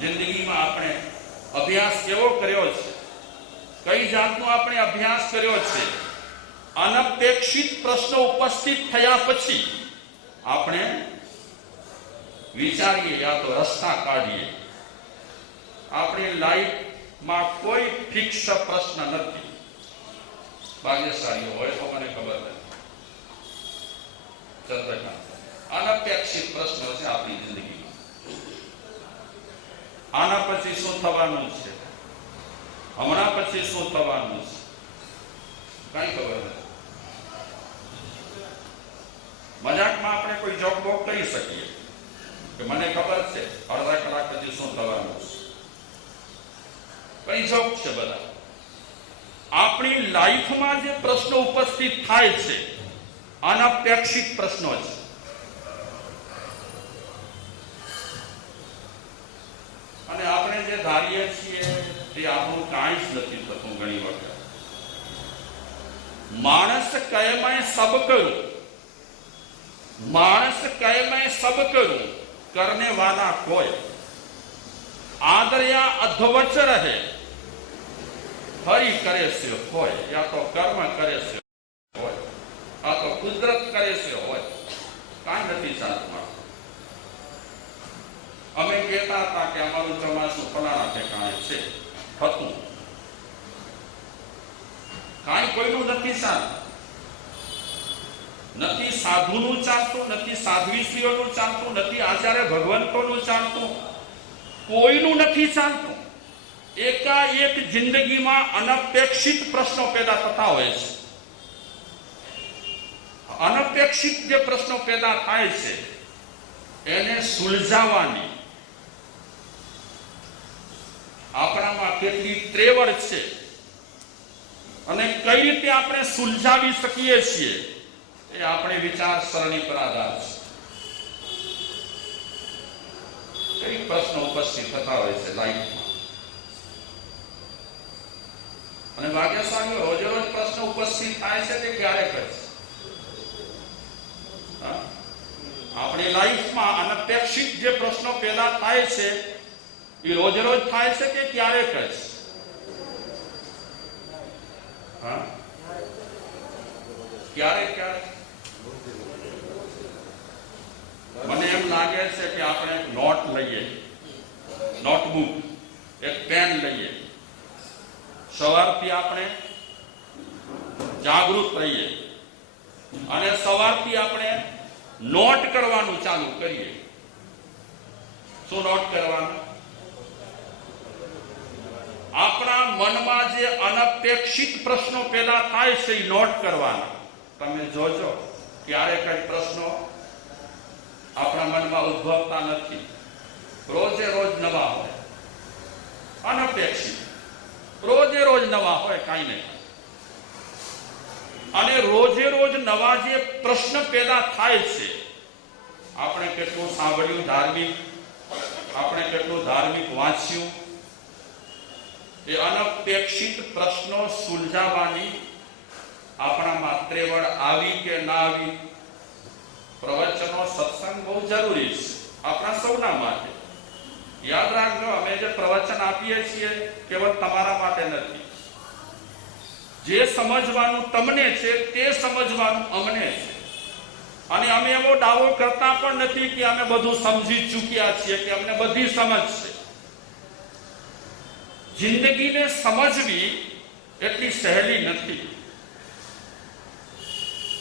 જિંદગીમાં આપણે અભ્યાસ કેવો કર્યો છે, કઈ જાતનો આપણે અભ્યાસ કર્યો છે? અનપેક્ષિત પ્રશ્નો ઉપસ્થિત થયા પછી આપણે વિચારીએ યા તો રસ્તા કાઢીએ. આપણી લાઈફમાં કોઈ ફિક્સ પ્રશ્ન નથી. ભાગ્યશાળી હોય તો મને ખબર નથી. ચંદ્રકાંત, અનપેક્ષિત પ્રશ્નો છે આપણી જિંદગીમાં. આના પછી શું થવાનું છે, હમણાં પછી શું થવાનું છે, કઈ ખબર નથી. મજાકમાં આપણે કોઈ જોક બોક કરી શકીએ કે મને ખબર છે અડધા કલાક પછી શું થવાનું છે. કઈ જોક છે બધા? આપણી લાઈફમાં જે પ્રશ્નો ઉપસ્થિત થાય છે અનપેક્ષિત પ્રશ્નો છે. અને આપણે જે ધારીએ છીએ તે આપણું કાંઈ જ નથી થતું. ઘણી વખત માણસ કહે મેં સબ કરું, માણસ કહે મેં સબ કરું, करने वाला कोई आदर्या अध्वच रहे, हरि करे से होय, या तो कर्म करे से होय, या तो कुदरत करे से होय. काई નથી સાચમાં. અમે કહેતા હતા કે અમારું ચોમાસું ફલાણા ઠેકાણે છે, હતું. કાંઈ કોઈનું નથી ચાલતું. નથી સાધુનું ચાલતું, નથી સાધ્વીશ્રીઓનું ચાલતું, નથી આચાર્ય ભગવંતોનું ચાલતું, કોઈનું નથી ચાલતું. એકાએક જિંદગીમાં અનપેક્ષિત પ્રશ્નો પેદા થતા હોય છે. અનપેક્ષિત જે પ્રશ્નો પેદા થાય છે એને સુલઝાવવાની આપણામાં કેટલી ત્રેવડ છે અને કઈ રીતે આપણે સુલઝાવી શકીએ છીએ એ આપણે વિચારસરણી પર આધાર છે. કઈ પ્રશ્નો ઉપસ્થિત થતા હોય છે લાઈફમાં. અને ભાગ્યશાળીઓ રોજે રોજ પ્રશ્ન ઉપસ્થિત થાય છે તે ક્યારે કરે છે? આપણી લાઈફમાં અનપેક્ષિત જે પ્રશ્નો પેદા થાય છે એ રોજ રોજ થાય છે કે ક્યારે કરે છે? ક્યારે ક્યારે? મને એમ લાગે છે કે આપણે એક નોટ લઈએ, નોટબુક, એક પેન લઈએ, સવારથી આપણે જાગૃત રહીએ અને સવારથી આપણે નોટ કરવાનું ચાલુ કરીએ. શું નોટ કરવાનું? આપણા મનમાં જે અનપેક્ષિત પ્રશ્નો પેદા થાય છે એ નોટ કરવાના. તમે જોજો ક્યારે કઈ પ્રશ્નો આપણા મનમાં ઉદ્ભવતા નથી. રોજે રોજ નવા હોય, અનપેક્ષિત, રોજે રોજ નવા હોય, કાંઈ નહીં. અને રોજે રોજ નવા જે પ્રશ્ન પેદા થાય છે, આપણે કેટલું સાંભળ્યું ધાર્મિક, આપણે કેટલું ધાર્મિક વાંચ્યું, એ અનપેક્ષિત પ્રશ્નો સુલઝાવવાની આપણામાં ત્રેવડ આવી કે ના આવી. પ્રવચનો, સત્સંગ બહુ જરૂરી છે આપણા સૌના માટે. યાદ રાખજો, અમે જે પ્રવચન આપીએ છીએ કેવળ તમારા માટે નથી. જે સમજવાનું તમને છે તે સમજવાનું અમને છે. અને અમે એવો દાવો કરતા પણ નથી કે અમે બધું સમજી ચૂક્યા છીએ કે અમને બધી સમજ છે. જિંદગીને સમજવી એટલી સહેલી નથી.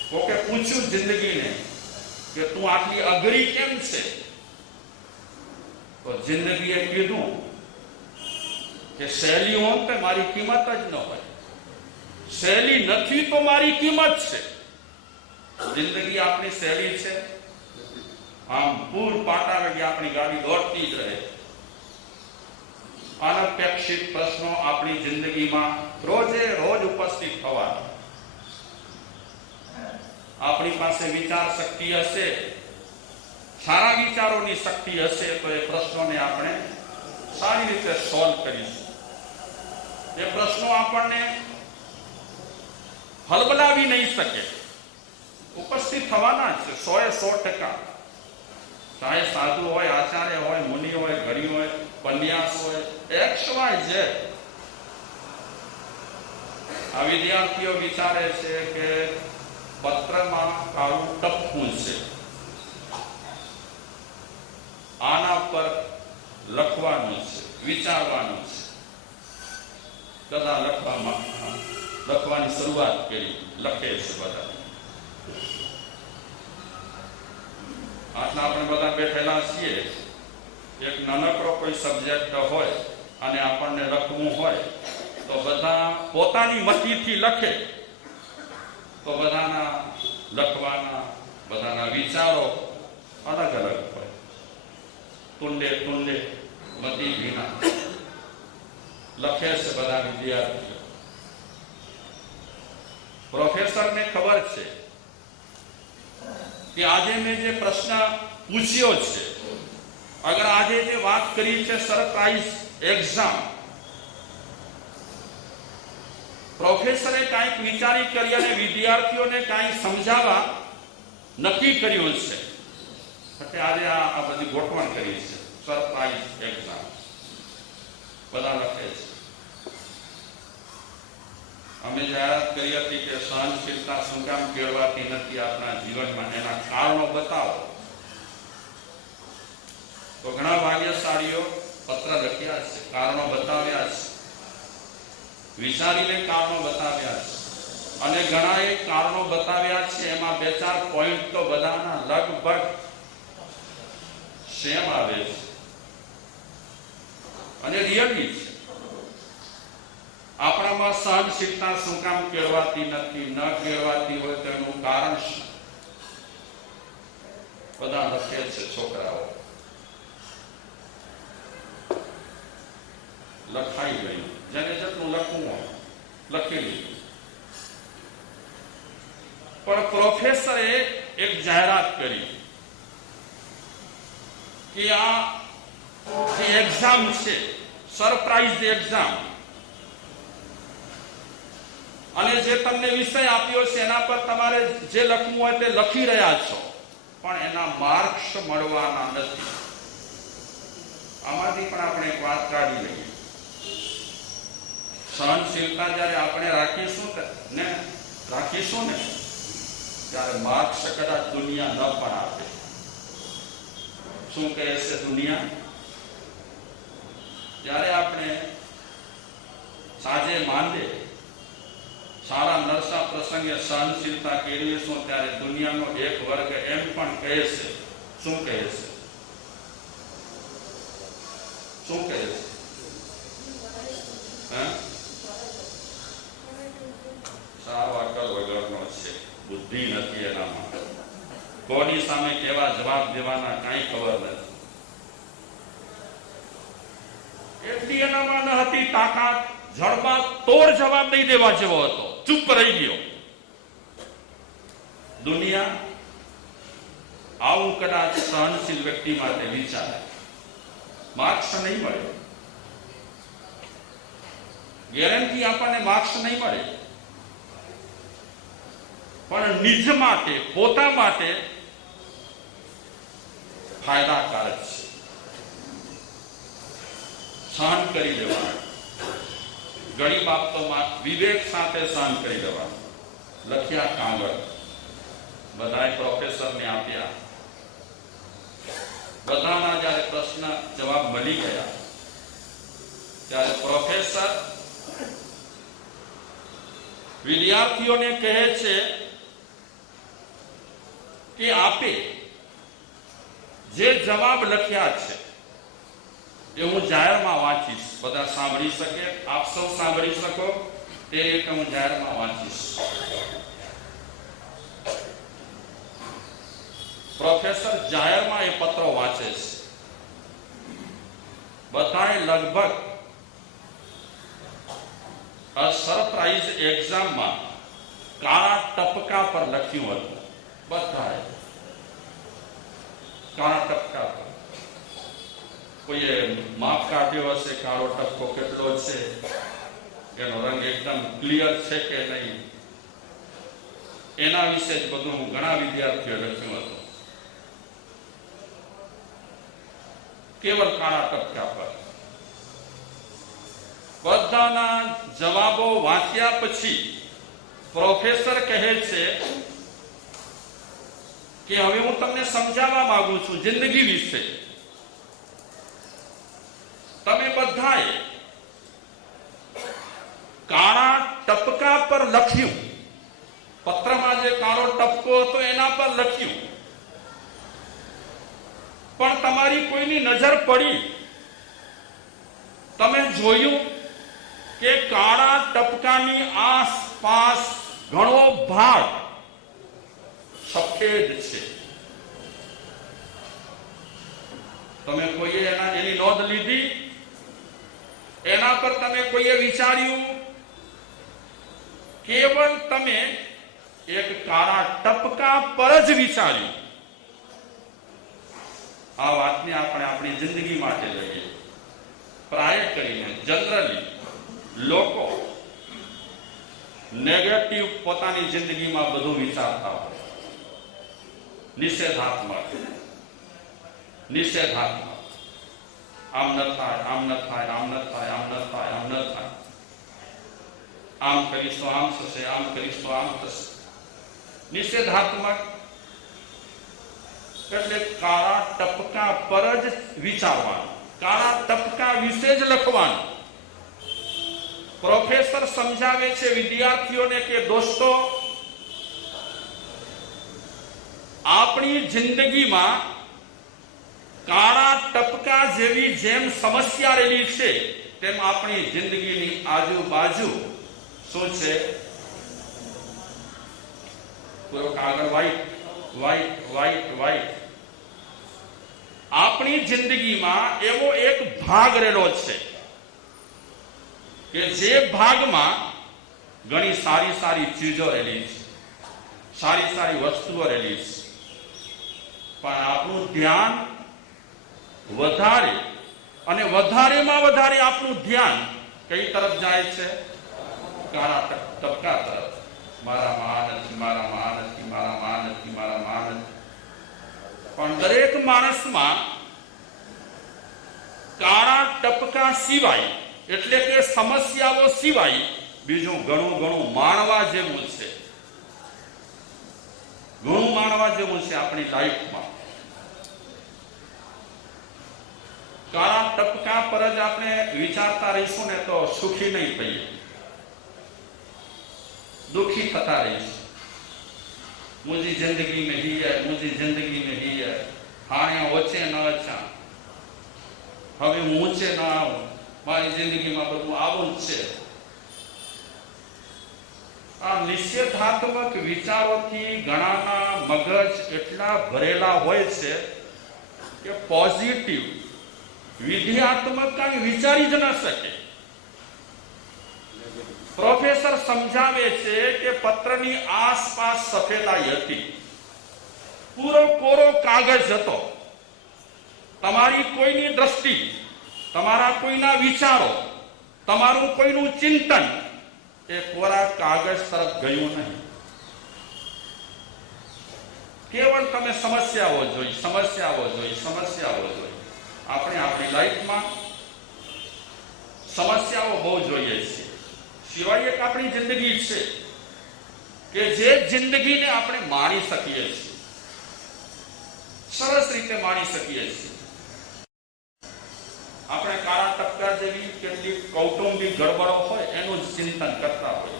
કોકે પૂછ્યું જિંદગીને કે તું આટલી અઘરી કેમ છે? તો જિંદગીએ કીધું કે સહેલી હોત તો મારી કિંમત જ ન હોય, સહેલી નથી તો મારી કિંમત છે. જિંદગી આપણી સહેલી છે? આમ પૂર પાટા વેગે આપણી ગાડી દોડતી જ રહે. અનપેક્ષિત પ્રશ્નો આપણી જિંદગીમાં રોજે રોજ ઉપસ્થિત થવાના. આપણી પાસે વિચાર શક્તિ હશે, સારા વિચારોની શક્તિ હશે તો એ પ્રશ્નોને આપણે સારી રીતે સોલ્વ કરીશું. એ પ્રશ્નો આપણને હલબલાવી નહીં શકે, ઉપસ્થિત થવાના જ છે 100% ચાહે સાધુ હોય, આચાર્ય હોય, મુનિ હોય, ગણી હોય, પન્યાસ હોય, XYZ. આ વિદ્યાર્થીઓ વિચારે છે કે પત્રમાં કાળું ટપકું છે, આના પર લખવાનું છે, વિચારવાનું છે. બધા લખવાની શરૂઆત કરી, લખે છે બધા. આટલા આપણે બધા બેઠેલા છીએ. એક નાનકડો કોઈ સબ્જેક્ટ હોય અને આપણને લખવું હોય તો બધા પોતાની મતીથી લખે, તો બધાના લખવાના, બધાના વિચારો અલગ અલગ હોય. તુંડે મતી ભીના લખે છે બધા વિદ્યાર્થીઓ. પ્રોફેસરને ખબર છે કે આજે મેં જે પ્રશ્ન પૂછ્યો છે, અગર આજે જે વાત કરી છે સરપ્રાઈઝ એક્ઝામ, પ્રોફેસરે કાંઈક વિચારી કરી અને વિદ્યાર્થીઓને કાંઈ સમજાવવા નક્કી કર્યું છે. એટલે આજે આ બધી ગોઠવણ કરી છે. સરપ્રાઈઝ એક્ઝામ બધા લખે છે. અમે જાહેરાત કરી હતી કે સહનશીલતા શું કામ કેળવાતી નથી આપણા જીવનમાં, એના કારણો બતાવો. તો ઘણા ભાગ્યશાળીઓ પત્ર લખ્યા છે, કારણો બતાવ્યા છે, વિચારીને કારણો બતાવ્યા છે. અને ઘણા એ કારણો બતાવ્યા છે, એમાં 2-4 પોઈન્ટ તો બધાના લગભગ સેમ આવે છે અને રિયલી છે. આપણામાં સહનશીલતા શું કામ કેળવાતી નથી, ન કેળવાતી હોય તેનું કારણ શું? બધા લખે છે છોકરાઓ. લખાઈ ગયું, જેને જેટલું લખવું હોય લખી લીધું. પણ પ્રોફેસરે એક જાહેરાત કરી કે આ જે એક્ઝામ છે, સરપ્રાઈઝ એક્ઝામ, અને જે તમને વિષય આપ્યો છે એના પર તમારે જે લખવું હોય તે લખી રહ્યા છો, પણ એના માર્ક્સ મળવાના નથી. આમાંથી પણ આપણે એક વાત કાઢી લઈએ. સહનશીલતા જ્યારે આપણે રાખીશું ને ત્યારે માર્ક્સ કદાચ દુનિયા ન પણ આપે. શું કહે છે દુનિયા? જ્યારે આપણે સાંજે માંડે સારા નરસા પ્રસંગે સહનશીલતા કેળવીશું ત્યારે દુનિયાનો એક વર્ગ એમ પણ કહે છે. શું કહે છે? શું કહે છે? સાવ અકલ વગરનો છે, બુદ્ધિ નથી એનામાં. કોની સામે કેવા જવાબ દેવાના કાંઈ ખબર નથી. એટલી એનામાં ન હતી તાકાત, જડબા તોડ જવાબ દઈ દેવા જેવો હતો. ચૂપ રહી ગયો. દુનિયા આવું કદાચ સહનશીલ વ્યક્તિ માટે વિચારે. માર્ક્સ નહીં મળે, ગેરંટી આપણને માર્ક્સ નહીં મળે, પણ નિજ માટે, પોતા માટે ફાયદાકારક છે. સહન કરી લેવાનું, ઘણી બાબતોમાં વિવેક સાથે સહન કરી લેવાનું. લખ્યા કાગળ બધાએ પ્રોફેસરને આપ્યા. બધાના જયારે પ્રશ્ન જવાબ મળી ગયા ત્યારે પ્રોફેસર વિદ્યાર્થીઓને કહે છે કે આપે જે જવાબ લખ્યા છે એ હું જાહેરમાં વાંચીશ. બધા સાંભળી શકે, આપ સૌ સાંભળી શકો તે રીતે હું જાહેરમાં વાંચીશ. પ્રોફેસર જાહેરમાં એ પત્રો વાંચે છે. બધાએ લગભગ આ સરપ્રાઈઝ એક્ઝામમાં કાળા ટપકા પર લખ્યું હતું. બધાએ કાળા ટપકા પર. કોઈએ માપ કાઢ્યો હશે કાળો ટપકો કેટલો છે, એનો રંગ એકદમ ક્લિયર છે કે નહીં, એના વિશે જ બધું ઘણા વિદ્યાર્થીઓ લખ્યું હતું. કેવલ કાળા ટપકા પર બધાના જવાબો વાંચ્યા પછી પ્રોફેસર કહે છે કે હવે હું તમને સમજાવવા માંગુ છું જિંદગી વિશે. તમે બધાએ કાળા ટપકા પર લખ્યું, પત્રમાં જે કાળો ટપકો હતો એના પર લખ્યું, પણ તમારી કોઈની નજર પડી, તમે જોયું કે કાળા ટપકાની આસપાસ ઘણો ભાગ સફેદ છે. તમે કોઈએ એની નોંધ લીધી? એના પર તમે કોઈએ વિચાર્યું? કેવલ તમે એક કાળા ટપકા પર જ વિચાર્યું. આ વાતને આપણે આપણી જિંદગી માટે લઈએ. પ્રાય કરીને જનરલી લોકો નેગેટિવ પોતાની જિંદગીમાં બધું વિચારતા હોય. નિષેધાત્મક. આમ ન થાય, આમ ન થાય, આમ ન થાય, આમ ન થાય, આમ ન થાય. આમ કરીશ તો આમ થશે, આમ કરીશ તો આમ થશે. નિષેધાત્મક એટલે કાળા ટપકા પર જ વિચારવાનું, કાળા ટપકા વિશે જ લખવાનું. પ્રોફેસર સમજાવે છે વિદ્યાર્થીઓને કે દોસ્તો, આપણી જિંદગીમાં કાળા ટપકા જેવી જેમ સમસ્યા રહેલી છે તેમ આપણી જિંદગીની આજુબાજુ શું છે? પૂરો કાગળ વ્હાઈટ વ્હાઈટ વ્હાઈટ વ્હાઈટ. આપણી જિંદગીમાં એવો એક ભાગ રહેલો છે કે જે ભાગમાં ઘણી સારી સારી ચીજો રહેલી છે, સારી સારી વસ્તુઓ રહેલી છે, પણ આપણું ધ્યાન વધારે અને વધારેમાં વધારે આપણું ધ્યાન કઈ તરફ જાય છે? કાળા ટપકા તરફ. મારા માં નથી, મારા માં નથી, મારા માં નથી, મારા માં નથી. પણ દરેક માણસમાં કાળા ટપકા સિવાય એટલે કે સમસ્યાઓ સિવાય બીજું ઘણું ઘણું માણવા જેવું છે. ઘણું માણવા જેવું છે આપણી લાઈફમાં. કાળા ટપકા પર જ આપણે વિચારતા રહીશું ને તો સુખી નહીં થઈએ, दुखी થતા રહીશું. मुझी जिंदगी में ही है, मुझी जिंदगी में ही है. हाणे ओचे न अचा, હવે હું ઊંચે ન આવું, મારી જિંદગીમાં બધું આવું જ છે. આ નિષેધાત્મક વિચારોથી ઘણાના મગજ એટલા ભરેલા હોય છે કે પોઝિટિવ વિધ્યાત્મક કાંઈ વિચારી જ ન શકે. પ્રોફેસર સમજાવે છે કે પત્રની આસપાસ સફેદાઈ હતી, પૂરો કોરો કાગળ હતો. તમારી કોઈની દ્રષ્ટિ, તમારા કોઈના વિચારો, તમારું કોઈનું ચિંતન એ કોરા કાગળ તરફ ગયું નહીં. કેવળ તમે સમસ્યાઓ જોઈ, સમસ્યાઓ જોઈ, સમસ્યાઓ જોઈ. આપણે આપણી લાઈફમાં સમસ્યાઓ બહુ જોઈએ છીએ. સિવાય એક આપણી જિંદગી છે કે જે જિંદગીને આપણે માણી શકીએ છીએ, સરસ રીતે માણી શકીએ છીએ. આપણે કાળા ટપકા જેવી કેટલીક કૌટુંબિક ગડબડો હોય એનું જ ચિંતન કરતા હોય.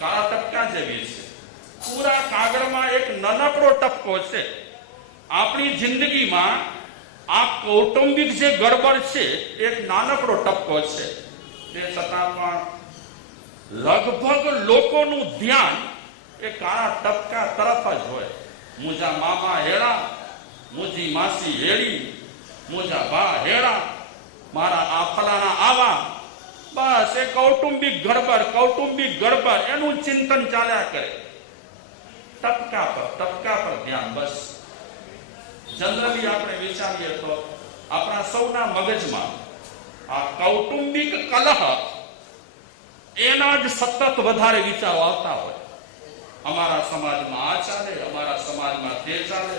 કાળા ટપકા જેવી છે. પૂરા કાગળમાં એક નાનકડો ટપકો છે. આપણી જિંદગીમાં આ કૌટુંબિક જે ગડબડ છે એક નાનકડો ટપકો છે. તે છતાં પણ લગભગ લોકોનું ધ્યાન એ કાળા ટપકા તરફ જ હોય. મુજા મામા હેડા, મુજી માસી હેડી, મુજા બા હેડા, મારા આ ફલાણા આવા. બસ એ કૌટુંબિક ગડબડ એનું ચિંતન ચાલ્યા કરે. ટપકા પર ધ્યાન. બસ જનરલી આપણે વિચારીએ તો આપણા સૌના મગજમાં આ કૌટુંબિક કલહ એના જ સતત વધારે વિચારો આવતા હોય. અમારા સમાજમાં આ ચાલે, અમારા સમાજમાં તે ચાલે,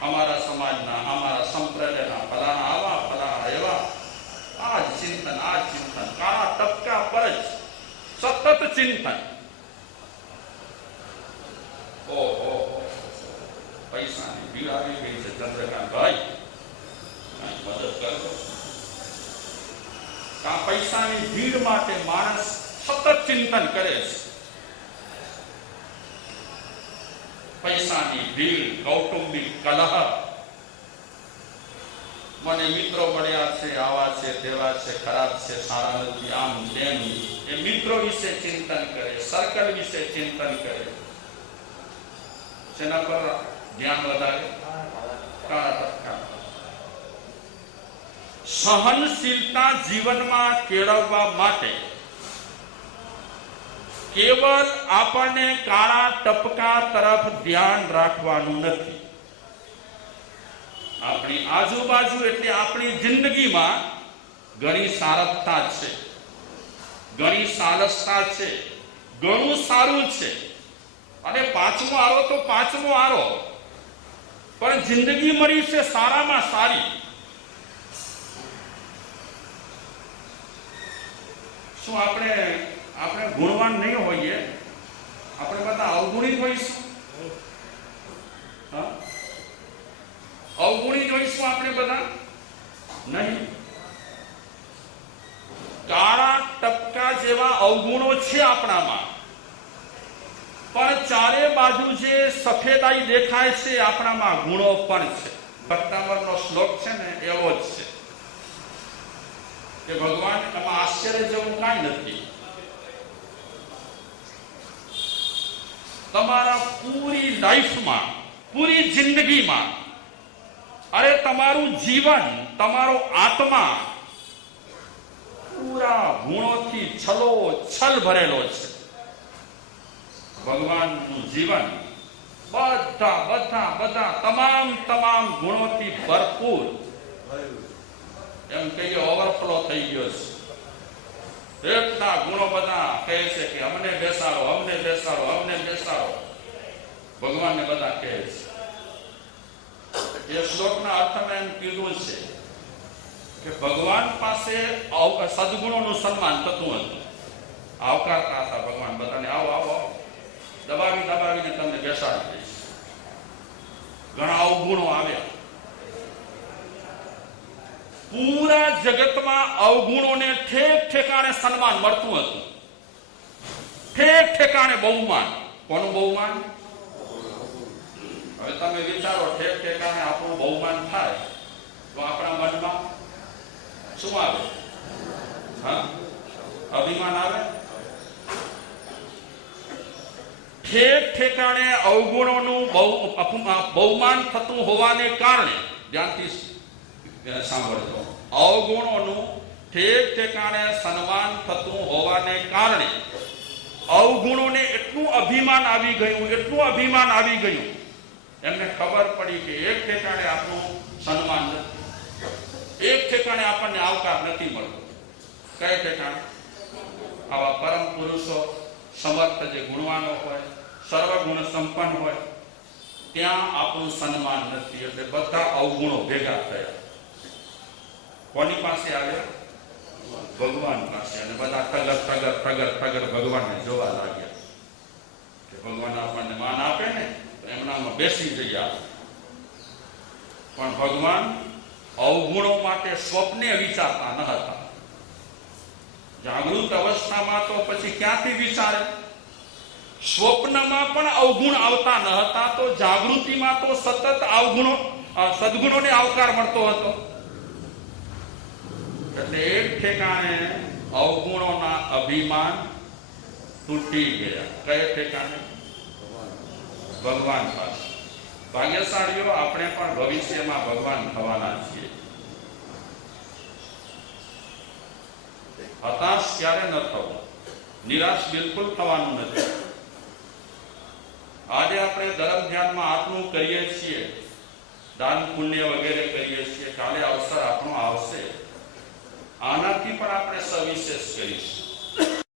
અમારા સમાજના, અમારા સંપ્રદાયના ફલાણા આવા, ફલાણા એવા. આ જ ચિંતન, આ જ ચિંતન, કાળા ટપકા પર જ સતત ચિંતન. ઓહો, પૈસાની ભીડ આવી ગઈ છે ચંદ્રકાંત ભાઈ, મદદ કરજો. આ પૈસાની ભીડ માટે માણસ સતત ચિંતન કરે છે. પૈસાની ભીડ, કૌટુંબિક કલહ, મને મિત્રો મળ્યા છે, આવા છે, તેવા છે, ખરાબ છે, સારા નથી, આમ તેમ, એ મિત્રો વિશે ચિંતન કરે, સર્કલ વિશે ચિંતન કરે. જેના પર ધ્યાન વધારે? કાળા ટપકા. સહનશીલતા જીવનમાં કેળવવા માટે કેવળ આપણને કાળા ટપકા તરફ ધ્યાન રાખવાનું નથી. આપણી આજુબાજુ એટલે આપણી જિંદગીમાં ઘણી સારસતા છે, ઘણી સાલસતા છે, ઘણું સારું છે. અને પાંચમો આરો તો પાંચમો આરો, પણ જિંદગી મળી છે સારામાં સારી. શું આપણે ગુણવાન નહીં હોઈએ? આપણે બધા અવગુણિત હોઈશું? અવગુણિત હોઈશું આપણે બધા? નહીં. કાળા ટપકા જેવા અવગુણો છે આપણામાં, પણ ચારે બાજુ જે સફેદાઈ દેખાય છે આપણામાં ગુણો પણ છે. ભક્તામરનો શ્લોક છે ને એવો જ છે કે ભગવાન, એમાં આશ્ચર્ય જેવું કાંઈ નથી. તમારા પૂરી લાઈફમાં, પૂરી જિંદગીમાં, અરે તમારું જીવન, તમારો આત્મા પૂરા ગુણોથી છલોછલ ભરેલો છે. ભગવાનનું જીવન બધા તમામ ગુણોથી ભરપૂર, એમ કહીએ ઓવરફ્લો થઈ ગયો છે. એટલા ગુણો બધા કહે છે કે અમને બેસાડો, અમને બેસાડો, અમને બેસાડો. ભગવાનને બધા કહે છે. એ શ્લોકના અર્થમાં એમ કીધું છે કે ભગવાન પાસે સદગુણોનું સન્માન થતું હતું. આવકારતા હતા ભગવાન બધાને, આવો આવો, દબાવીને તમને બેસાડી દઈશ. ઘણા અવગુણો આવ્યા. પૂરા જગતમાં અવગુણોને ઠેક ઠેકાણે સન્માન મળતું હતું, ઠેક ઠેકાણે બહુમાન. કોનું બહુમાન? હવે તમે વિચારો, ઠેક ઠેકાણે આપણું બહુમાન થાય તો આપણા મનમાં શું આવે? અભિમાન આવે. ઠેક ઠેકાણે અવગુણોનું બહુમાન થતું હોવાને કારણે, ધ્યાનથી સાંભળજો, અવગુણોનું ઠેક ઠેકાણે સન્માન થતું હોવાને કારણે અવગુણોને એટલું અભિમાન આવી ગયું, એમને ખબર પડી કે એક ઠેકાણે આપણું સન્માન નથી, એક ઠેકાણે આપણને આવકાર નથી મળતો. કઈ ઠેકાણે? આવા પરમ પુરુષો, સમર્થ જે ગુણવાનો હોય, સર્વગુણ સંપન્ન હોય, ત્યાં આપણું સન્માન નથી. એટલે બધા અવગુણો ભેગા થયા. કોની પાસે આવ્યા? ભગવાન પાસે. અને બધા ટગર ભગવાનને જોવા લાગ્યા કે ભગવાન આપણને માન આપે ને તો એમનામાં બેસી જઈએ. પણ ભગવાન અવગુણો માટે સ્વપ્ને વિચારતા ન હતા. જાગૃત અવસ્થામાં તો પછી ક્યાંથી વિચારે? સ્વપ્નમાં પણ અવગુણ આવતા ન હતા, તો જાગૃતિમાં તો સતત સદગુણોને આવકાર મળતો હતો. એટલે એક ઠેકાણે અવગુણોના અભિમાન તૂટી ગયા. કયા ઠેકાણે? ભગવાન પાસે. ભાગ્યશાળીઓ આપણે પણ ભવિષ્યમાં ભગવાન થવાના છીએ. હતાશ ક્યારે ન થવું, નિરાશ બિલકુલ થવાનું નથી. આજે આપણે ધર્મ ધ્યાનમાં આટલું કરીએ છીએ, દાન પુણ્ય વગેરે કરીએ છીએ, કાલે અવસર આપણો આવશે, આનાથી પણ આપણે સવિશેષ કરીશું.